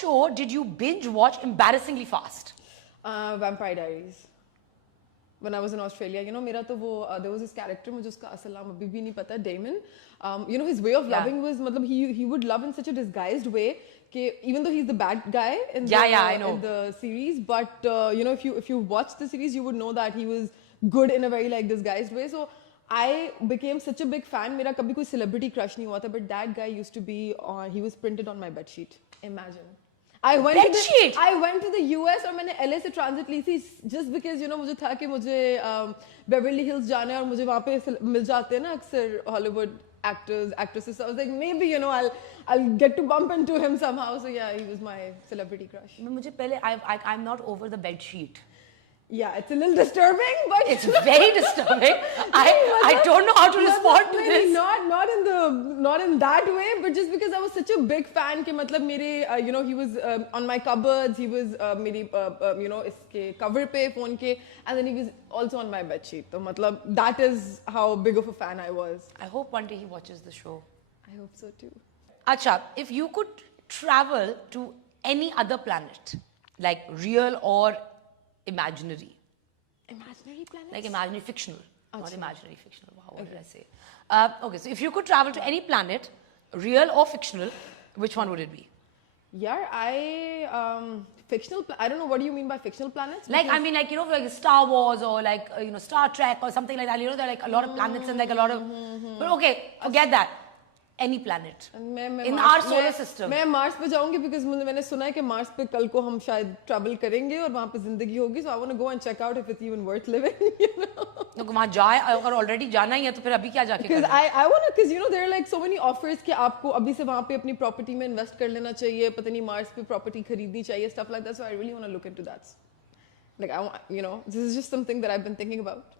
show did you binge watch embarrassingly fast? Vampire Diaries. When I was in Australia, you know, मेरा तो वो there was this character मुझे उसका असल नाम अभी भी नहीं पता, Damon. You know, his way of loving was मतलब he would love in such a disguised way कि even though he's the bad guy in the series, but you know, if you watch the series, you would know that he was good in a very like disguised way. So I became such a big fan. मेरा कभी कोई celebrity crush नहीं हुआ था, but that guy used to be he was printed on my bedsheet. Imagine. I went to the US और मैंने LA से transit ली थी just because you know मुझे था कि मुझे Beverly Hills जाना है और मुझे वहाँ पे मिल जाते हैं ना अक्सर Hollywood actors, actresses. So I was like, maybe you know I'll get to bump into him somehow. So yeah, he was my celebrity crush. मुझे पहले I'm not over the bed sheet. Yeah, it's a little disturbing, but it's very disturbing. I don't know how to respond to this. Not in that way, but just because I was such a big fan कि मतलब मेरे you know he was on my cupboards, he was मेरी you know इसके cover पे phone के, and then he was also on my bed sheet. तो मतलब that is how big of a fan I was. I hope one day he watches the show. I hope so too. Acha, if you could travel to any other planet, like real or imaginary planets? Like imaginary fictional, not imaginary fictional. Wow, what did I say? Okay, so if you could travel to any planet, real or fictional, which one would it be? Yeah, fictional. I don't know, what do you mean by fictional planets? Like, I mean, like, you know, like Star Wars or like, you know, Star Trek or something like that. You know, there are like a lot of planets and like a lot of. But okay, forget that. Any planet in our solar system. मैं Mars पे जाऊंगी because मैंने सुना है कि Mars पे कल को हम शायद travel करेंगे और वहाँ पे जिंदगी होगी. So I want to go and check out if it's even worth living. You know. तो वहाँ जाए अगर already जाना ही है तो फिर अभी क्या जाके करना? Because I want to, because you know there are like so many offers कि आपको अभी से वहाँ पे अपनी property में invest कर लेना चाहिए, पता नहीं मार्स पे property खरीदनी चाहिए, stuff like that. So I really want to look into that. Like I want, you know, this is just something that I've been thinking about.